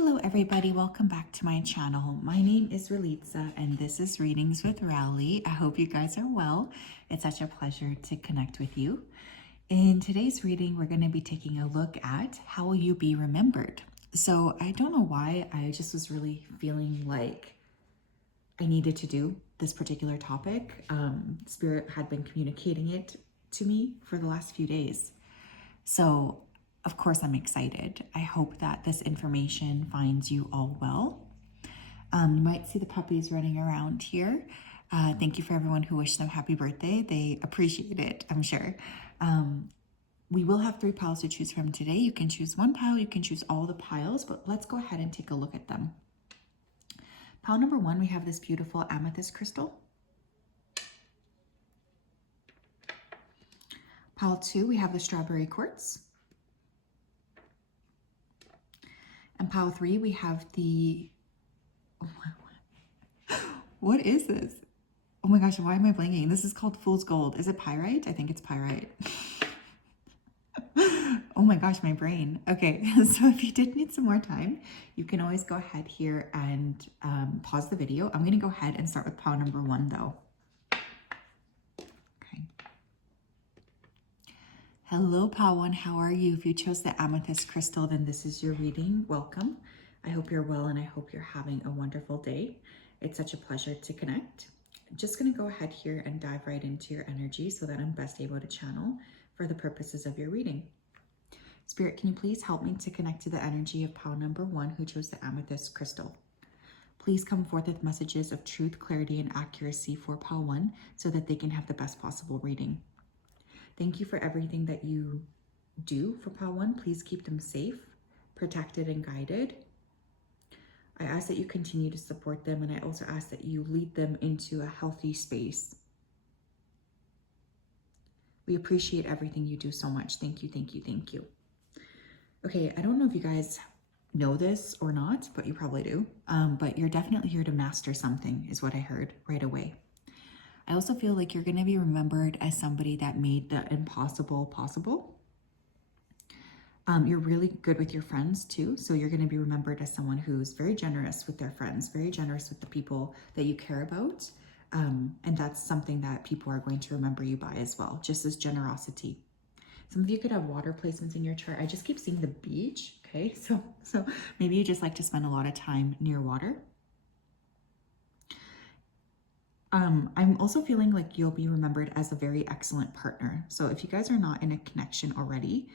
Hello everybody, welcome back to my channel. My name is Ralitza and this is Readings with Rali. I hope you guys are well. It's such a pleasure to connect with you. In today's reading, we're going to be taking a look at how will you be remembered. So I don't know why, I just was really feeling like I needed to do this particular topic. Spirit had been communicating it to me for the last few days. So of course, I'm excited. I hope that this information finds you all well. You might see the puppies running around here. Thank you for everyone who wished them happy birthday. They appreciate it, I'm sure. We will have 3 piles to choose from today. You can choose one pile, you can choose all the piles, but let's go ahead and take a look at them. Pile number 1, we have this beautiful amethyst crystal. Pile 2, we have the strawberry quartz. And pile 3, we have the, what is this? Oh my gosh, why am I blanking? This is called Fool's Gold. Is it pyrite? I think it's pyrite. Oh my gosh, my brain. Okay, so if you did need some more time, you can always go ahead here and pause the video. I'm gonna go ahead and start with pile number 1 though. Okay. Hello, pile 1, how are you? If you chose the amethyst crystal, then this is your reading. Welcome. I hope you're well and I hope you're having a wonderful day. It's such a pleasure to connect. I'm just going to go ahead here and dive right into your energy so that I'm best able to channel for the purposes of your reading. Spirit, can you please help me to connect to the energy of pile number 1 who chose the amethyst crystal? Please come forth with messages of truth, clarity, and accuracy for pile 1 so that they can have the best possible reading. Thank you for everything that you do for pile 1. Please keep them safe, protected, and guided. I ask that you continue to support them, and I also ask that you lead them into a healthy space. We appreciate everything you do so much. Thank you, thank you, thank you. Okay, I don't know if you guys know this or not, but you probably do. But you're definitely here to master something, is what I heard right away. I also feel like you're going to be remembered as somebody that made the impossible possible. You're really good with your friends too. So you're going to be remembered as someone who's very generous with their friends, very generous with the people that you care about. And that's something that people are going to remember you by as well, just as generosity. Some of you could have water placements in your chart. I just keep seeing the beach. Okay, so maybe you just like to spend a lot of time near water. I'm also feeling like you'll be remembered as a very excellent partner. So if you guys are not in a connection already,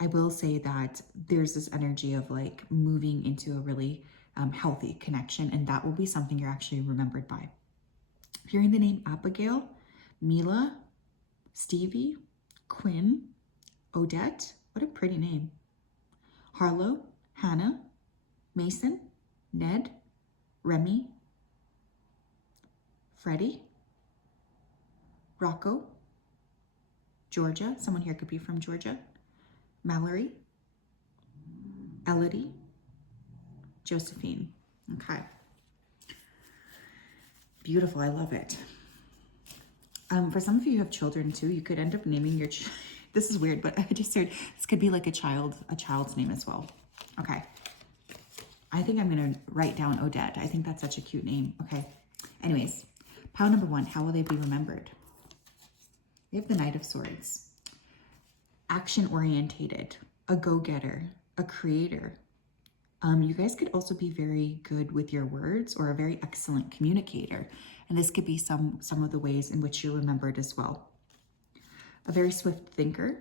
I will say that there's this energy of like moving into a really healthy connection, and that will be something you're actually remembered by. Hearing the name Abigail, Mila, Stevie, Quinn, Odette, what a pretty name, Harlow, Hannah, Mason, Ned, Remy, Freddie, Rocco, Georgia, someone here could be from Georgia, Mallory, Elodie, Josephine. Okay. Beautiful, I love it. For some of you who have children too, you could end up naming your, this is weird, but I just heard this could be like a child's name as well. Okay. I think I'm gonna write down Odette. I think that's such a cute name. Okay. Anyways. Pile number 1, how will they be remembered? We have the Knight of Swords. Action-orientated, a go-getter, a creator. You guys could also be very good with your words or a very excellent communicator. And this could be some of the ways in which you're remembered as well. A very swift thinker,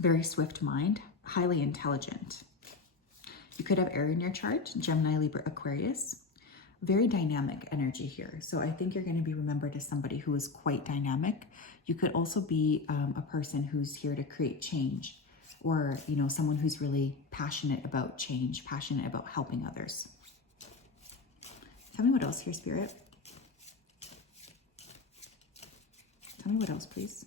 very swift mind, highly intelligent. You could have air in your chart, Gemini, Libra, Aquarius. Very dynamic energy here. So I think you're going to be remembered as somebody who is quite dynamic. You could also be a person who's here to create change, or, you know, someone who's really passionate about change, passionate about helping others. Tell me what else here, Spirit. Tell me what else, please.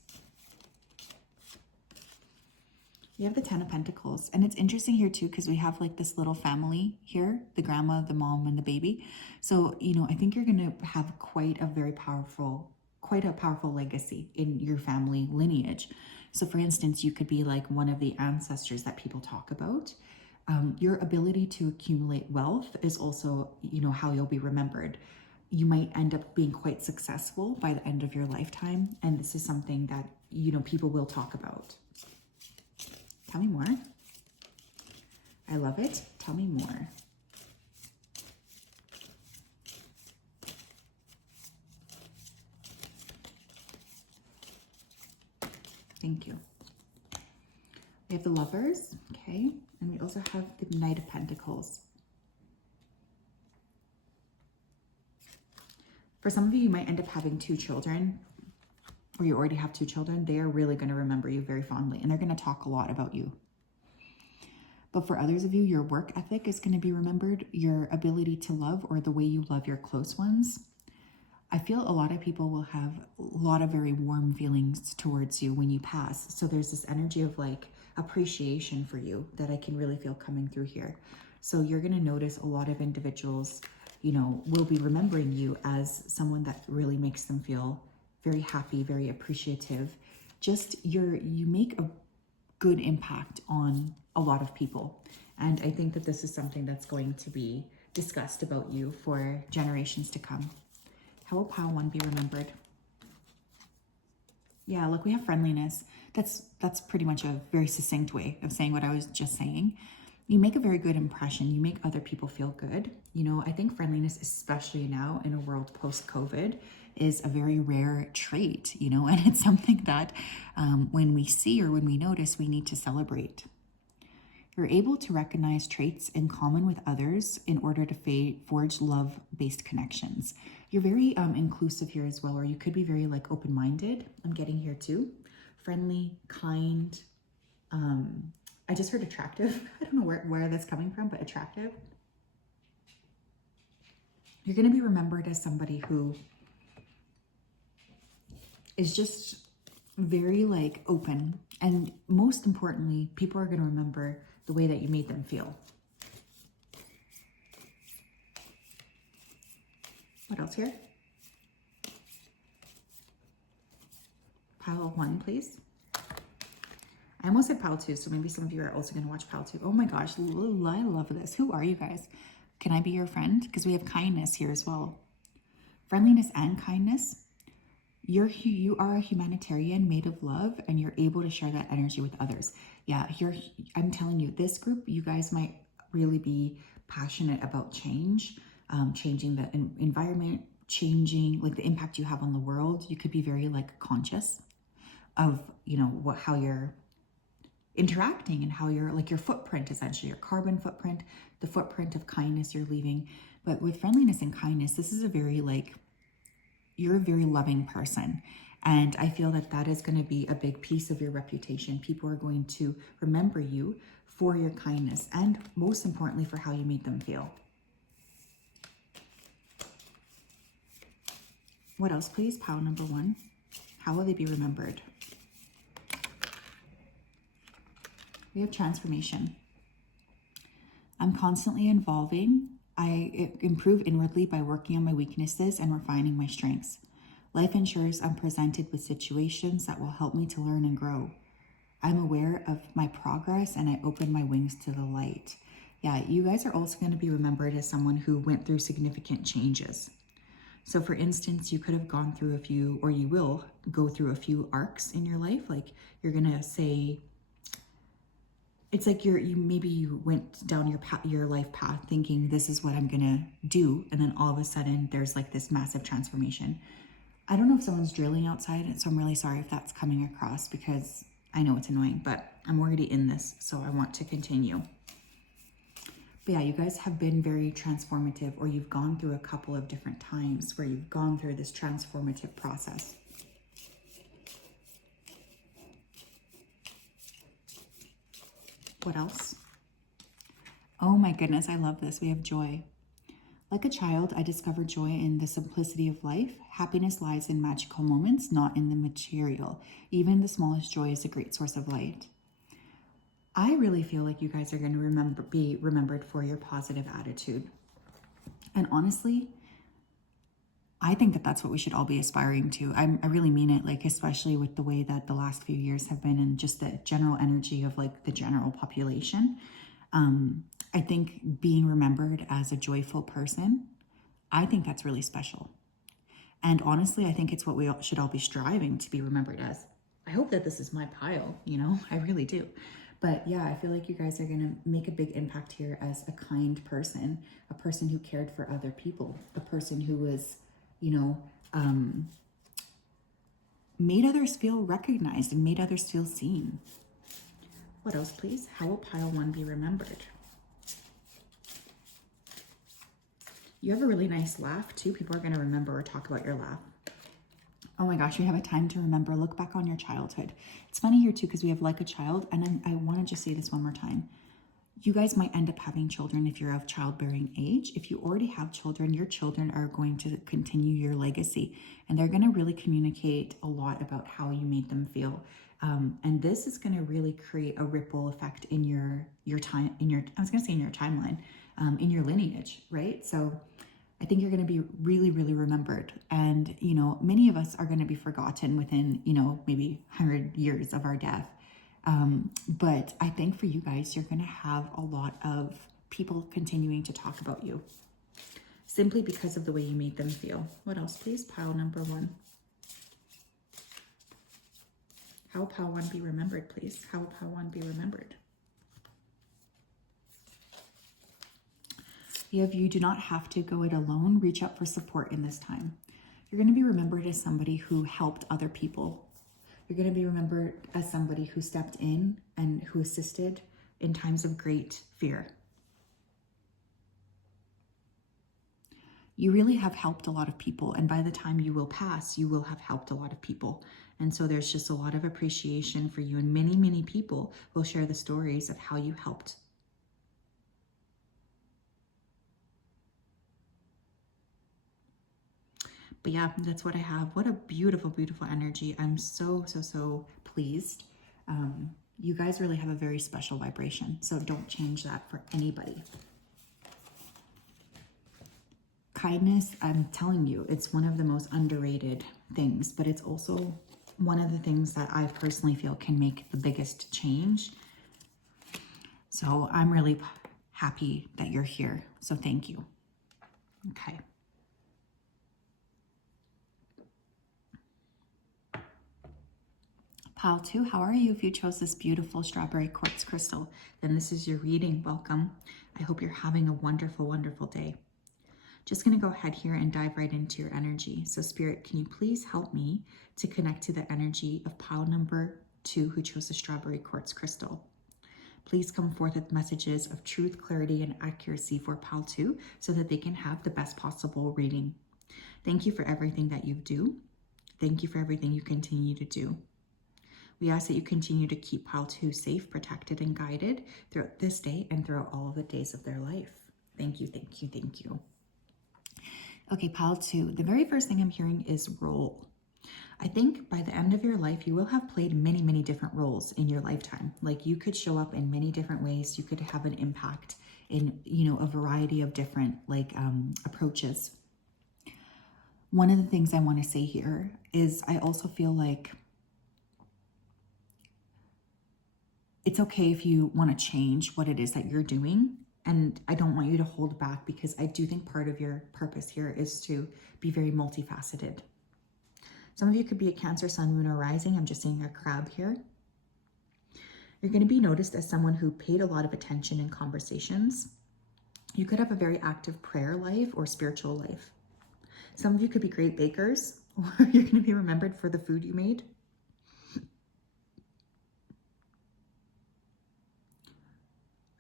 We have the 10 of Pentacles, and it's interesting here too because we have like this little family here, the grandma, the mom, and the baby. So, you know, I think you're going to have quite a powerful legacy in your family lineage. So for instance, you could be like one of the ancestors that people talk about. Your ability to accumulate wealth is also, how you'll be remembered. You might end up being quite successful by the end of your lifetime. And this is something that, people will talk about. Tell me more. I love it. Tell me more. Thank you. We have the Lovers, okay? And we also have the Knight of Pentacles. For some of you, you might end up having 2 children, or you already have 2 children. They are really going to remember you very fondly, and they're going to talk a lot about you. But for others of you, your work ethic is going to be remembered, your ability to love, or the way you love your close ones. I feel a lot of people will have a lot of very warm feelings towards you when you pass. So there's this energy of like appreciation for you that I can really feel coming through here. So you're going to notice a lot of individuals, will be remembering you as someone that really makes them feel very happy, very appreciative. Just you make a good impact on a lot of people. And I think that this is something that's going to be discussed about you for generations to come. How will pile 1 be remembered? Yeah, look, we have friendliness. That's pretty much a very succinct way of saying what I was just saying. You make a very good impression. You make other people feel good. I think friendliness, especially now in a world post-COVID, is a very rare trait, and it's something that when we see or when we notice, we need to celebrate. You're able to recognize traits in common with others in order to forge love-based connections. You're very inclusive here as well, or you could be very like open-minded. I'm getting here too. Friendly, kind. I just heard attractive. I don't know where that's coming from, but attractive. You're going to be remembered as somebody who is just very like open. And most importantly, people are going to remember the way that you made them feel. What else here? Pile 1, please. I almost said pile 2, so maybe some of you are also going to watch pile 2. Oh my gosh, I love this. Who are you guys? Can I be your friend? Because we have kindness here as well. Friendliness and kindness. You are a humanitarian made of love, and you're able to share that energy with others. Yeah, I'm telling you, this group, you guys might really be passionate about change, changing the environment, changing like the impact you have on the world. You could be very like conscious of, how you're interacting and how you're like your footprint, essentially your carbon footprint, the footprint of kindness you're leaving. But with friendliness and kindness, this is a very like, you're a very loving person. And I feel that that is going to be a big piece of your reputation. People are going to remember you for your kindness and most importantly for how you made them feel. What else, please? Pile number 1. How will they be remembered? We have transformation. I'm constantly evolving. I improve inwardly by working on my weaknesses and refining my strengths. Life ensures I'm presented with situations that will help me to learn and grow. I'm aware of my progress and I open my wings to the light. Yeah, you guys are also going to be remembered as someone who went through significant changes. So for instance, you could have gone through a few, or you will go through a few arcs in your life. Like you're going to say, it's like maybe you went down your life path thinking this is what I'm going to do. And then all of a sudden there's like this massive transformation. I don't know if someone's drilling outside, so I'm really sorry if that's coming across because I know it's annoying, but I'm already in this, so I want to continue. But yeah, you guys have been very transformative, or you've gone through a couple of different times where you've gone through this transformative process. What else? Oh my goodness, I love this. We have joy. Like a child, I discovered joy in the simplicity of life. Happiness lies in magical moments, not in the material. Even the smallest joy is a great source of light. I really feel like you guys are going to be remembered for your positive attitude. And honestly, I think that that's what we should all be aspiring to. I really mean it, like especially with the way that the last few years have been and just the general energy of like the general population. I think being remembered as a joyful person, I think that's really special. And honestly, I think it's what we should all be striving to be remembered as. I hope that this is my pile, you know, I really do. But yeah, I feel like you guys are going to make a big impact here as a kind person, a person who cared for other people, a person who was, you know, made others feel recognized and made others feel seen. What else, please? How will pile 1 be remembered? You have a really nice laugh, too. People are going to remember or talk about your laugh. Oh my gosh, you have a time to remember. Look back on your childhood. It's funny here, too, because we have like a child. And I want to just say this one more time. You guys might end up having children if you're of childbearing age. If you already have children, your children are going to continue your legacy. And they're going to really communicate a lot about how you made them feel. And this is going to really create a ripple effect in your time, I was going to say in your timeline, in your lineage, right? So I think you're going to be really, really remembered. And, you know, many of us are going to be forgotten within, you know, maybe 100 years of our death. But I think for you guys, you're going to have a lot of people continuing to talk about you simply because of the way you made them feel. What else, please? Pile number 1. How will pile 1 be remembered, please? How will pile 1 be remembered? You do not have to go it alone. Reach out for support in this time. You're going to be remembered as somebody who helped other people. You're going to be remembered as somebody who stepped in and who assisted in times of great fear. You really have helped a lot of people, and by the time you will pass, you will have helped a lot of people. And so there's just a lot of appreciation for you, and many, many people will share the stories of how you helped. But yeah, that's what I have. What a beautiful, beautiful energy. I'm so, so, so pleased. You guys really have a very special vibration, so don't change that for anybody. Kindness, I'm telling you, it's one of the most underrated things, but it's also one of the things that I personally feel can make the biggest change. So I'm really happy that you're here. So thank you. Okay. Pile 2, how are you? If you chose this beautiful strawberry quartz crystal, then this is your reading. Welcome. I hope you're having a wonderful, wonderful day. Just going to go ahead here and dive right into your energy. So Spirit, can you please help me to connect to the energy of pile number 2 who chose the strawberry quartz crystal? Please come forth with messages of truth, clarity, and accuracy for pile 2 so that they can have the best possible reading. Thank you for everything that you do. Thank you for everything you continue to do. We ask that you continue to keep pile 2 safe, protected, and guided throughout this day and throughout all of the days of their life. Thank you, thank you, thank you. Okay, pile 2, the very first thing I'm hearing is role. I think by the end of your life, you will have played many, many different roles in your lifetime. Like you could show up in many different ways. You could have an impact in, you know, a variety of different approaches. One of the things I want to say here is I also feel like it's okay if you want to change what it is that you're doing. And I don't want you to hold back because I do think part of your purpose here is to be very multifaceted. Some of you could be a Cancer, Sun, Moon, or Rising. I'm just seeing a crab here. You're going to be noticed as someone who paid a lot of attention in conversations. You could have a very active prayer life or spiritual life. Some of you could be great bakers, or you're going to be remembered for the food you made.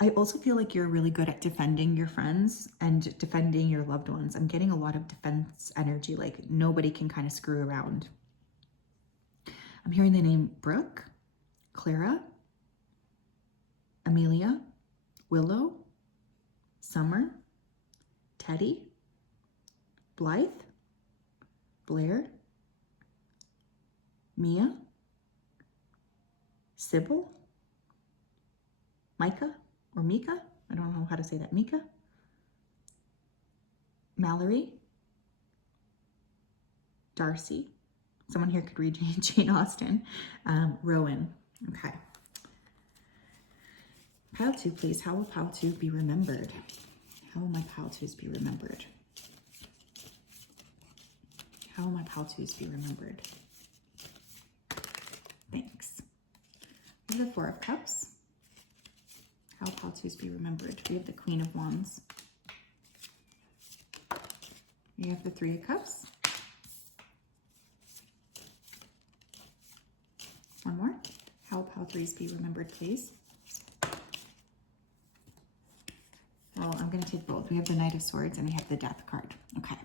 I also feel like you're really good at defending your friends and defending your loved ones. I'm getting a lot of defense energy, like nobody can kind of screw around. I'm hearing the name Brooke, Clara, Amelia, Willow, Summer, Teddy, Blythe, Blair, Mia, Sybil, Micah, or Mika, I don't know how to say that, Mika, Mallory, Darcy, someone here could read Jane Austen, Rowan, okay. Pile 2, please. How will pile 2 be remembered? How will my pile 2s be remembered? How will my pile 2s be remembered? Thanks. We have the 4 of Cups. How will pile 2s be remembered? We have the Queen of Wands. We have the 3 of Cups. One more. How will pile 3s be remembered, please? Well, I'm going to take both. We have the Knight of Swords and we have the Death card. Okay.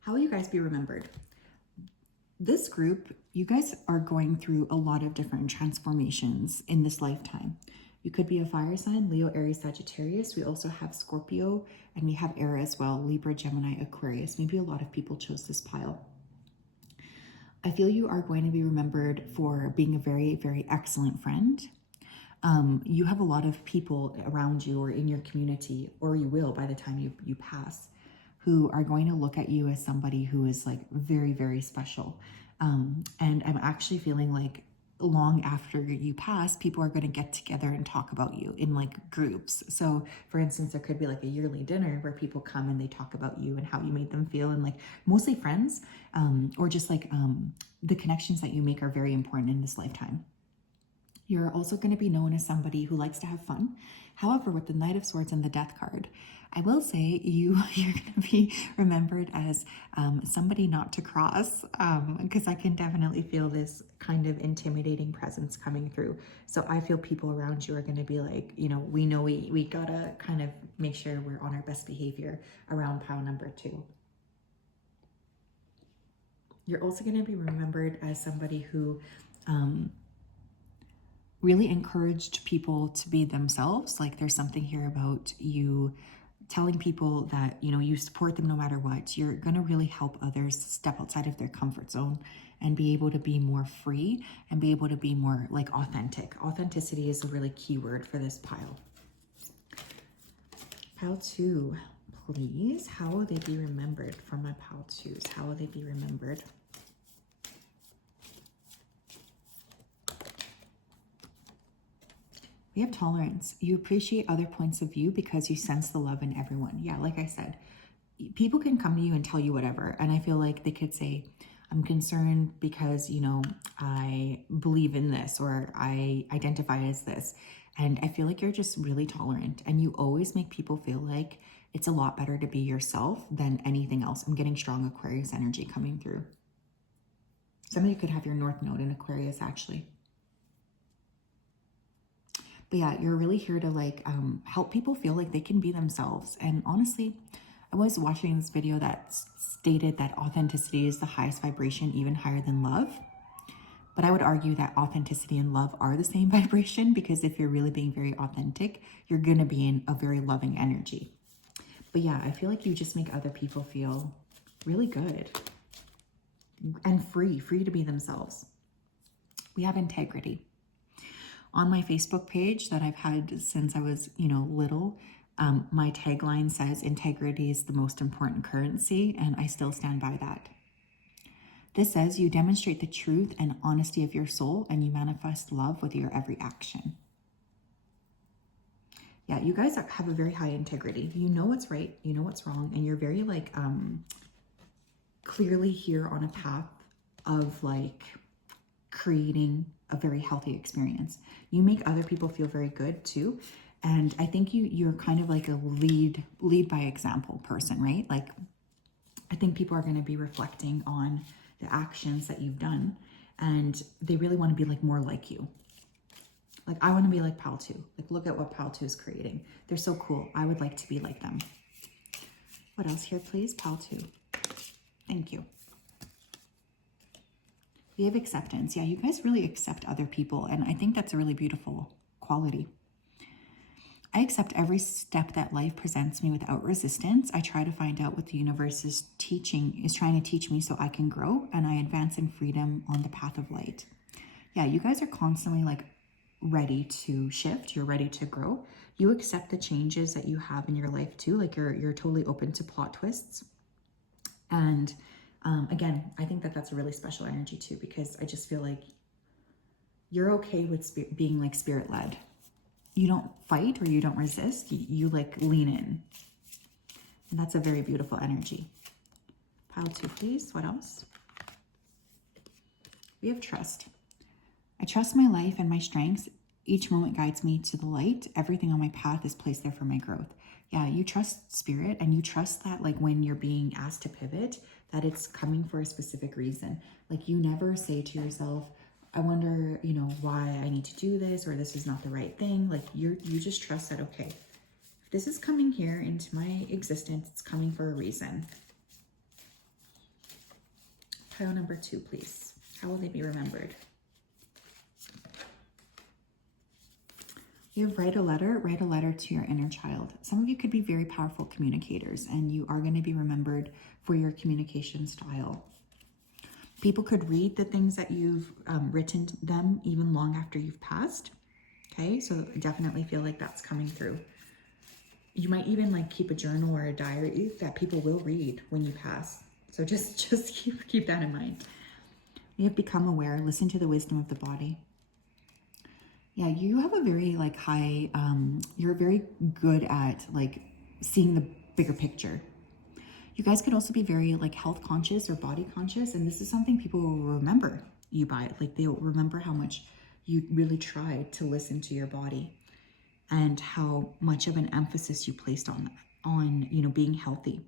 How will you guys be remembered? This group, you guys are going through a lot of different transformations in this lifetime. You could be a fire sign, Leo, Aries, Sagittarius. We also have Scorpio and we have air as well, Libra, Gemini, Aquarius. Maybe a lot of people chose this pile. I feel you are going to be remembered for being a very, very excellent friend. You have a lot of people around you or in your community, or you will by the time you pass, who are going to look at you as somebody who is like very, very special. And I'm actually feeling like long after you pass, people are going to get together and talk about you in like groups. So for instance, there could be like a yearly dinner where people come and they talk about you and how you made them feel, and like mostly friends, or just like the connections that you make are very important in this lifetime. You're also going to be known as somebody who likes to have fun. However, with the Knight of Swords and the Death card, I will say you're going to be remembered as somebody not to cross, because I can definitely feel this kind of intimidating presence coming through. So I feel people around you are going to be like, you know we gotta kind of make sure we're on our best behavior around pile number 2. You're also going to be remembered as somebody who really encouraged people to be themselves. Like there's something here about you telling people that, you support them no matter what. You're going to really help others step outside of their comfort zone and be able to be more free and be able to be more like authentic. Authenticity is a really key word for this pile. Pile 2, please. How will they be remembered for my pile 2s? How will they be remembered? We have tolerance. You appreciate other points of view because you sense the love in everyone. Yeah, like I said, people can come to you and tell you whatever. And I feel like they could say, I'm concerned because, I believe in this, or I identify as this. And I feel like you're just really tolerant, and you always make people feel like it's a lot better to be yourself than anything else. I'm getting strong Aquarius energy coming through. Somebody could have your North Node in Aquarius, actually. But yeah, you're really here to like help people feel like they can be themselves. And honestly, I was watching this video that stated that authenticity is the highest vibration, even higher than love. But I would argue that authenticity and love are the same vibration, because if you're really being very authentic, you're going to be in a very loving energy. But yeah, I feel like you just make other people feel really good and free to be themselves. We have integrity. On my Facebook page that I've had since I was, little, my tagline says integrity is the most important currency, and I still stand by that. This says you demonstrate the truth and honesty of your soul, and you manifest love with your every action. Yeah, you guys have a very high integrity. You know what's right, you know what's wrong, and you're very like clearly here on a path of like creating a very healthy experience. You make other people feel very good too. And I think you're kind of like a lead by example person, right? Like I think people are going to be reflecting on the actions that you've done, and they really want to be like more like you. Like I want to be like pile 2. Like look at what pile 2 is creating. They're so cool. I would like to be like them. What else here, please? Pile 2. Thank you. We have acceptance. Yeah, you guys really accept other people, and I think that's a really beautiful quality. I accept every step that life presents me without resistance. I try to find out what the universe is trying to teach me so I can grow, and I advance in freedom on the path of light. Yeah, you guys are constantly like ready to shift. You're ready to grow. You accept the changes that you have in your life too. Like you're totally open to plot twists. And again, I think that that's a really special energy too, because I just feel like you're okay with being like spirit led. you don't fight or you don't resist. You like lean in. And that's a very beautiful energy. Pile 2, please. What else? We have trust. I trust my life and my strengths. Each moment guides me to the light. Everything on my path is placed there for my growth. Yeah, you trust spirit, and you trust that like when you're being asked to pivot, that it's coming for a specific reason. Like you never say to yourself, I wonder, you know, why I need to do this, or this is not the right thing. Like you just trust that, okay, if this is coming here into my existence, it's coming for a reason. Pile number 2, please. How will they be remembered? You have write a letter to your inner child. Some of you could be very powerful communicators, and you are going to be remembered for your communication style. People could read the things that you've written to them even long after you've passed. Okay, so definitely feel like that's coming through. You might even like keep a journal or a diary that people will read when you pass. So just keep that in mind. You have become aware. Listen to the wisdom of the body. Yeah, you have a very like high, you're very good at like seeing the bigger picture. You guys could also be very like health conscious or body conscious. And this is something people will remember you by. Like they'll remember how much you really tried to listen to your body and how much of an emphasis you placed on, you know, being healthy,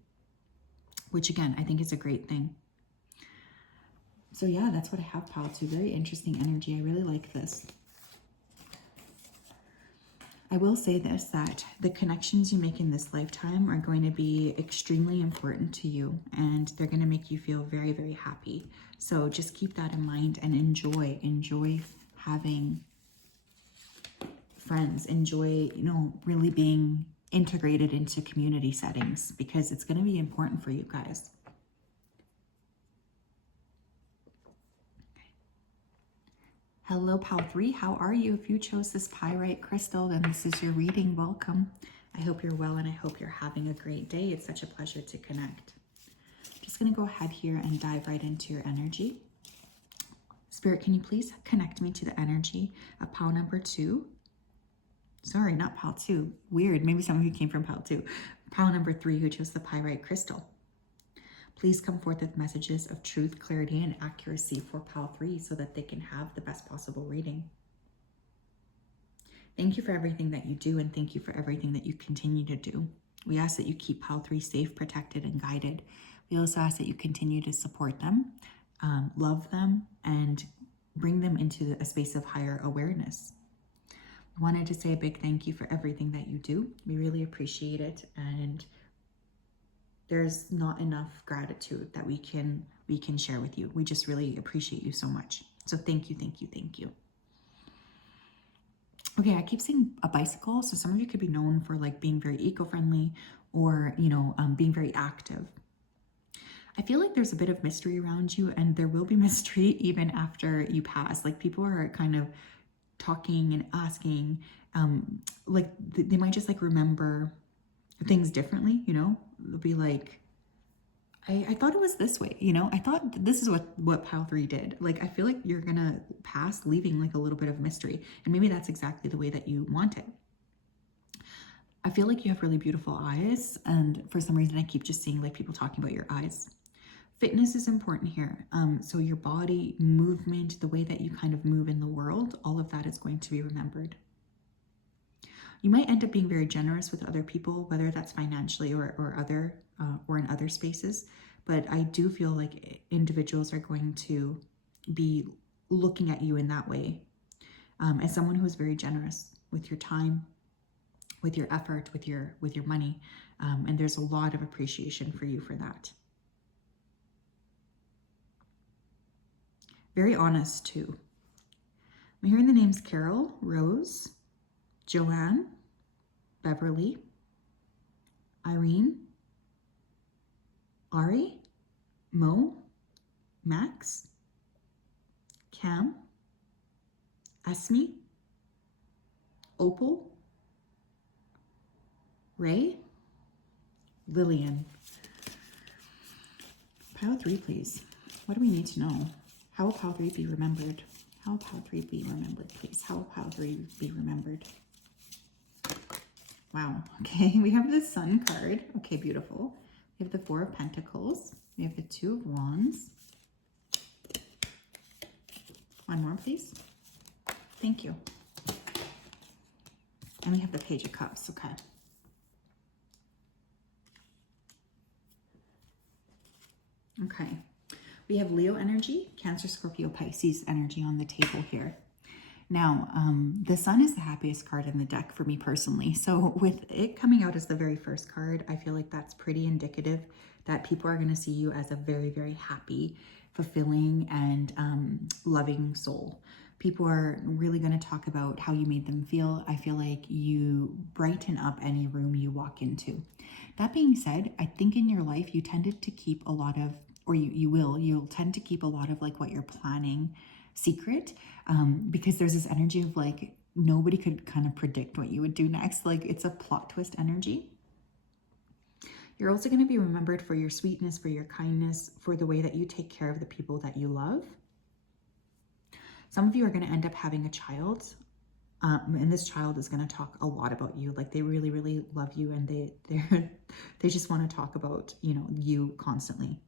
which again, I think is a great thing. So yeah, that's what I have, pile 2. Very interesting energy. I really like this. I will say this, that the connections you make in this lifetime are going to be extremely important to you, and they're going to make you feel very, very happy. So just keep that in mind and enjoy having friends, enjoy, you know, really being integrated into community settings, because it's going to be important for you guys. Hello, pile 3. How are you? If you chose this pyrite crystal, then this is your reading. Welcome. I hope you're well, and I hope you're having a great day. It's such a pleasure to connect. I'm just going to go ahead here and dive right into your energy. Spirit, can you please connect me to the energy of pile number 2? Sorry, not pile 2. Weird. Maybe some of you came from pile 2. Pile number 3, who chose the pyrite crystal. Please come forth with messages of truth, clarity, and accuracy for pile 3 so that they can have the best possible reading. Thank you for everything that you do, and thank you for everything that you continue to do. We ask that you keep pile 3 safe, protected, and guided. We also ask that you continue to support them, love them, and bring them into a space of higher awareness. I wanted to say a big thank you for everything that you do. We really appreciate it, and there's not enough gratitude that we can share with you. We just really appreciate you so much. So thank you, thank you, thank you. Okay, I keep saying a bicycle. So some of you could be known for like being very eco-friendly or, you know, being very active. I feel like there's a bit of mystery around you, and there will be mystery even after you pass. Like people are kind of talking and asking, like they might just like remember things differently, you know. They'll be like, I thought it was this way, you know. I thought this is what pile 3 did. Like I feel like you're gonna pass leaving like a little bit of mystery, and maybe that's exactly the way that you want it. I feel like you have really beautiful eyes, and for some reason I keep just seeing like people talking about your eyes. Fitness is important here. So your body movement, the way that you kind of move in the world, all of that is going to be remembered. You might end up being very generous with other people, whether that's financially or in other spaces. But I do feel like individuals are going to be looking at you in that way, as someone who is very generous with your time, with your effort, with your money, and there's a lot of appreciation for you for that. Very honest too. I'm hearing the names Carol, Rose, Joanne, Beverly, Irene, Ari, Mo, Max, Cam, Esme, Opal, Ray, Lillian. Pile 3, please. What do we need to know? How will pile 3 be remembered? How will pile 3 be remembered, please? How will pile 3 be remembered? Wow. Okay, we have the Sun card. Okay, beautiful. We have the Four of Pentacles. We have the Two of Wands. One more, please. Thank you. And we have the Page of Cups. Okay. Okay. We have Leo energy, Cancer, Scorpio, Pisces energy on the table here. Now, the Sun is the happiest card in the deck for me personally. So with it coming out as the very first card, I feel like that's pretty indicative that people are going to see you as a very, very happy, fulfilling, and loving soul. People are really going to talk about how you made them feel. I feel like you brighten up any room you walk into. That being said, I think in your life, you tended to keep a lot of, or you'll tend to keep a lot of like what you're planning secret, because there's this energy of like, nobody could kind of predict what you would do next. Like it's a plot twist energy. You're also going to be remembered for your sweetness, for your kindness, for the way that you take care of the people that you love. Some of you are going to end up having a child, and this child is going to talk a lot about you. Like they really, really love you, and they just want to talk about, you know, you constantly.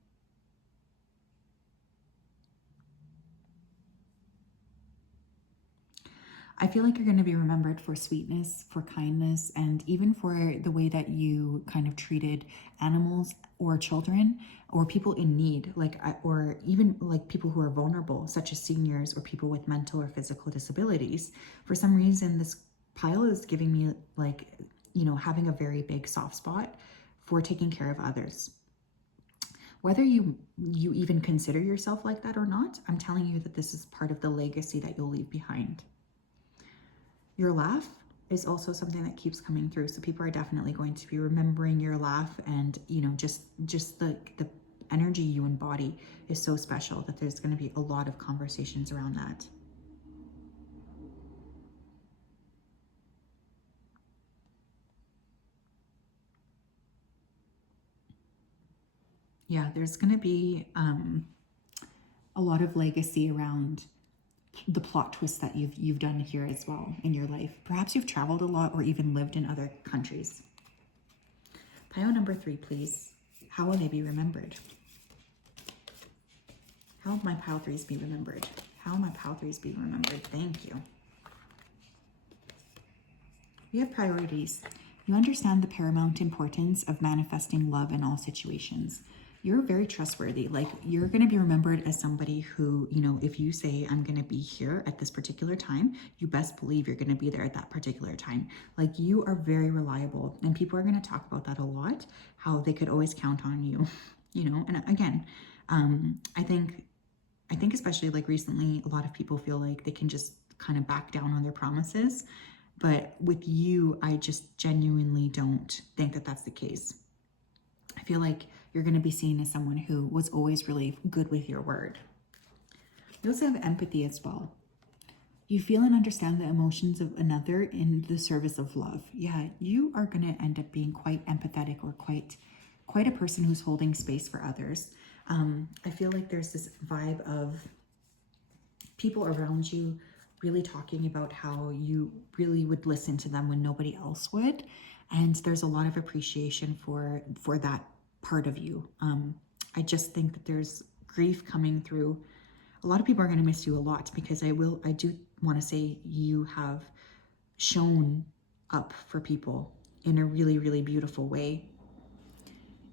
I feel like you're going to be remembered for sweetness, for kindness, and even for the way that you kind of treated animals or children or people in need, like, or even like people who are vulnerable, such as seniors or people with mental or physical disabilities. For some reason, this pile is giving me like, you know, having a very big soft spot for taking care of others. Whether you even consider yourself like that or not, I'm telling you that this is part of the legacy that you'll leave behind. Your laugh is also something that keeps coming through. So people are definitely going to be remembering your laugh, and, you know, just the energy you embody is so special that there's going to be a lot of conversations around that. Yeah, there's going to be a lot of legacy around the plot twists that you've done here as well in your life. Perhaps you've traveled a lot or even lived in other countries. Pile number 3, please. How will they be remembered? How will my pile 3s be remembered? How will my pile 3s be remembered? Thank you. We have priorities. You understand the paramount importance of manifesting love in all situations. You're very trustworthy. Like, you're going to be remembered as somebody who, you know, if you say, I'm going to be here at this particular time, you best believe you're going to be there at that particular time. Like, you are very reliable, and people are going to talk about that a lot, how they could always count on you, you know. And again, I think especially like recently, a lot of people feel like they can just kind of back down on their promises. But with you, I just genuinely don't think that that's the case. I feel like you're going to be seen as someone who was always really good with your word. You also have empathy as well. You feel and understand the emotions of another in the service of love. Yeah, you are going to end up being quite empathetic, or quite a person who's holding space for others. I feel like there's this vibe of people around you really talking about how you really would listen to them when nobody else would. And there's a lot of appreciation for that part of you. I just think that there's grief coming through. A lot of people are going to miss you a lot, because I do want to say you have shown up for people in a really, really beautiful way.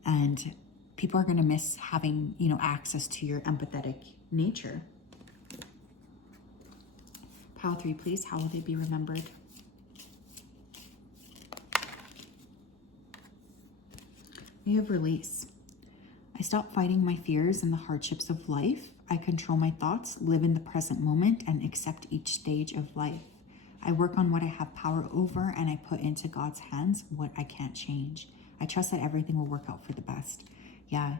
And people are going to miss having, you know, access to your empathetic nature. Pile 3, please. How will they be remembered? We have release. I stop fighting my fears and the hardships of life. I control my thoughts, live in the present moment, and accept each stage of life. I work on what I have power over, and I put into God's hands what I can't change. I trust that everything will work out for the best. Yeah,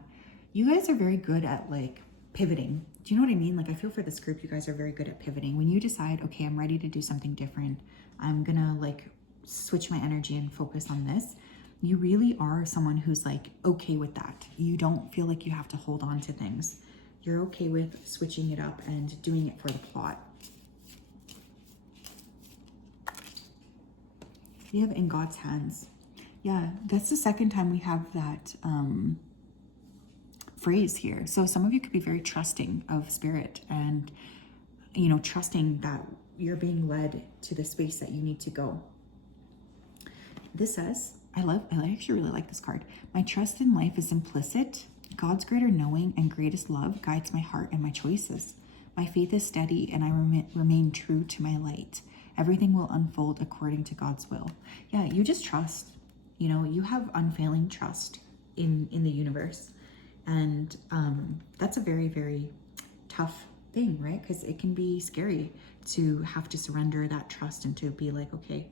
you guys are very good at like pivoting. Do you know what I mean? Like, I feel for this group, you guys are very good at pivoting. When you decide, okay, I'm ready to do something different, I'm gonna like switch my energy and focus on this. You really are someone who's like okay with that. You don't feel like you have to hold on to things. You're okay with switching it up and doing it for the plot. We have in God's hands. Yeah, that's the second time we have that phrase here. So some of you could be very trusting of spirit and, you know, trusting that you're being led to the space that you need to go. This says, I actually really like this card. My trust in life is implicit. God's greater knowing and greatest love guides my heart and my choices. My faith is steady and I remain true to my light. Everything will unfold according to God's will. Yeah, you just trust. You know, you have unfailing trust in the universe. And that's a very, very tough thing, right? Because it can be scary to have to surrender that trust and to be like, okay.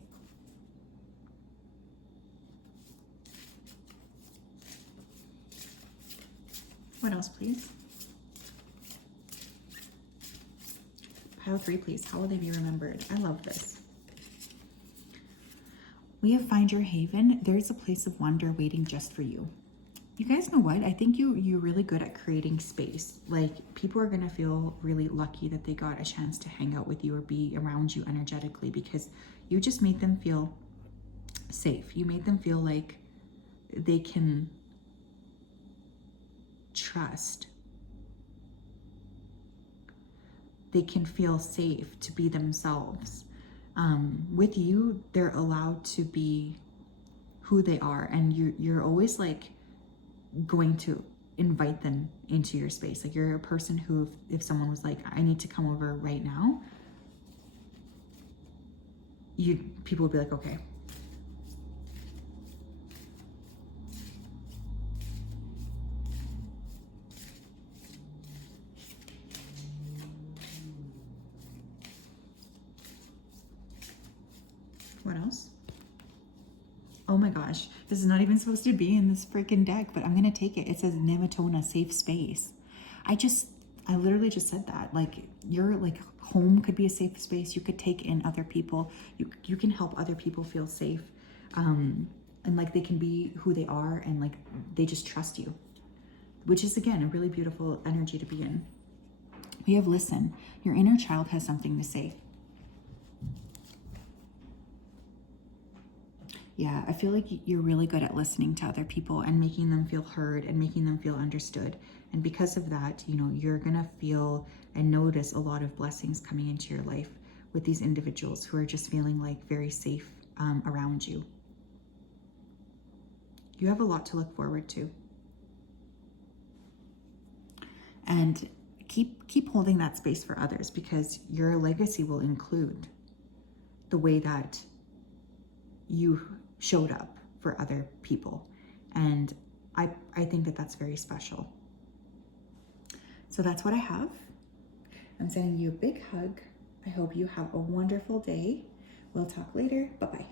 What else, please? Pile 3, please. How will they be remembered? I love this. We have Find Your Haven. There's a place of wonder waiting just for you. You guys know what? I think you're really good at creating space. Like, people are going to feel really lucky that they got a chance to hang out with you or be around you energetically, because you just made them feel safe. You made them feel like they can trust. They can feel safe to be themselves. With you, they're allowed to be who they are, and you're always like going to invite them into your space. Like, you're a person who, if someone was like, I need to come over right now, people would be like, okay. What else? Oh my gosh, this is not even supposed to be in this freaking deck, but I'm gonna take it. It says Nematona, safe space. I literally just said that. Like, your like home could be a safe space. You could take in other people. You can help other people feel safe. And like, they can be who they are, and like, they just trust you, which is, again, a really beautiful energy to be in. We have Listen. Your inner child has something to say. Yeah, I feel like you're really good at listening to other people and making them feel heard and making them feel understood. And because of that, you know, you're going to feel and notice a lot of blessings coming into your life with these individuals who are just feeling like very safe around you. You have a lot to look forward to. And keep holding that space for others, because your legacy will include the way that you showed up for other people. And I think that that's very special. So that's what I have. I'm sending you a big hug. I hope you have a wonderful day. We'll talk later. Bye-bye.